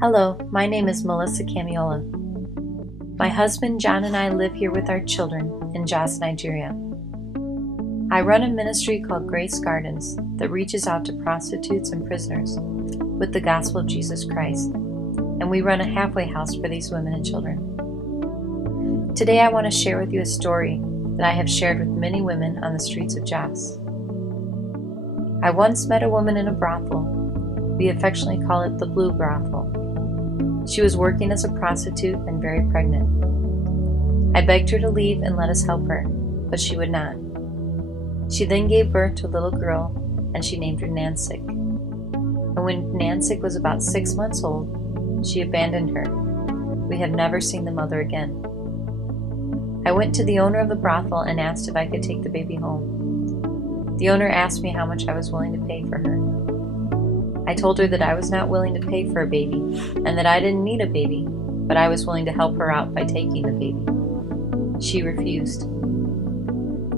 Hello, my name is Melissa Camiola. My husband John and I live here with our children in Jos, Nigeria. I run a ministry called Grace Gardens that reaches out to prostitutes and prisoners with the gospel of Jesus Christ, and we run a halfway house for these women and children. Today I want to share with you a story that I have shared with many women on the streets of Jos. I once met a woman in a brothel. We affectionately call it the Blue Brothel. She was working as a prostitute and very pregnant. I begged her to leave and let us help her, but she would not. She then gave birth to a little girl, and she named her Nansik. And when Nansik was about 6 months old, she abandoned her. We have never seen the mother again. I went to the owner of the brothel and asked if I could take the baby home. The owner asked me how much I was willing to pay for her. I told her that I was not willing to pay for a baby and that I didn't need a baby, but I was willing to help her out by taking the baby. She refused.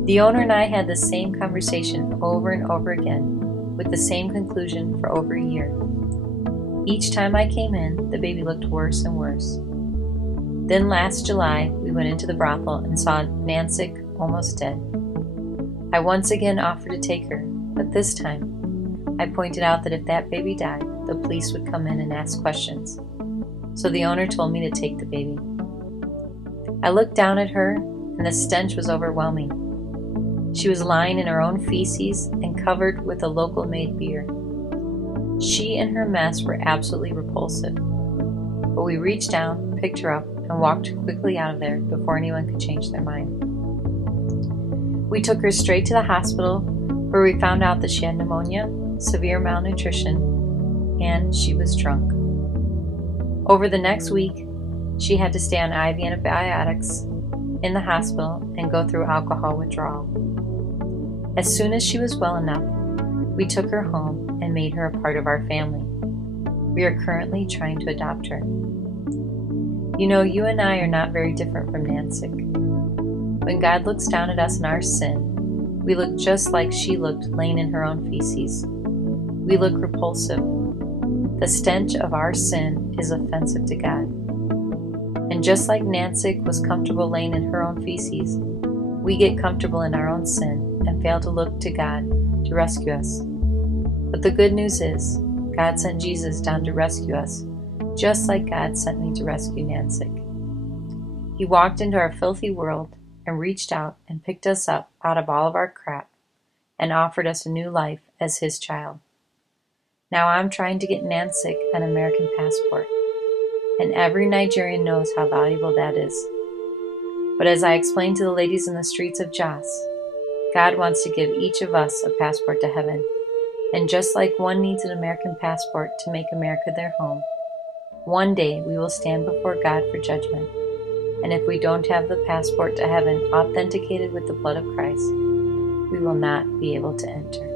The owner and I had the same conversation over and over again with the same conclusion for over a year. Each time I came in, the baby looked worse and worse. Then last July, we went into the brothel and saw Nansik almost dead. I once again offered to take her, but this time, I pointed out that if that baby died, the police would come in and ask questions. So the owner told me to take the baby. I looked down at her, and the stench was overwhelming. She was lying in her own feces and covered with a local-made beer. She and her mess were absolutely repulsive. But we reached down, picked her up, and walked her quickly out of there before anyone could change their mind. We took her straight to the hospital, where we found out that she had pneumonia, severe malnutrition, and she was drunk. Over the next week, she had to stay on IV antibiotics in the hospital and go through alcohol withdrawal. As soon as she was well enough, we took her home and made her a part of our family. We are currently trying to adopt her. You know, you and I are not very different from Nansik. When God looks down at us in our sin, we look just like she looked laying in her own feces. We look repulsive. The stench of our sin is offensive to God. And just like Nansik was comfortable laying in her own feces, we get comfortable in our own sin and fail to look to God to rescue us. But the good news is, God sent Jesus down to rescue us, just like God sent me to rescue Nansik. He walked into our filthy world and reached out and picked us up out of all of our crap and offered us a new life as His child. Now I'm trying to get Nansik an American passport, and every Nigerian knows how valuable that is. But as I explained to the ladies in the streets of Jos, God wants to give each of us a passport to heaven, and just like one needs an American passport to make America their home, one day we will stand before God for judgment, and if we don't have the passport to heaven authenticated with the blood of Christ, we will not be able to enter.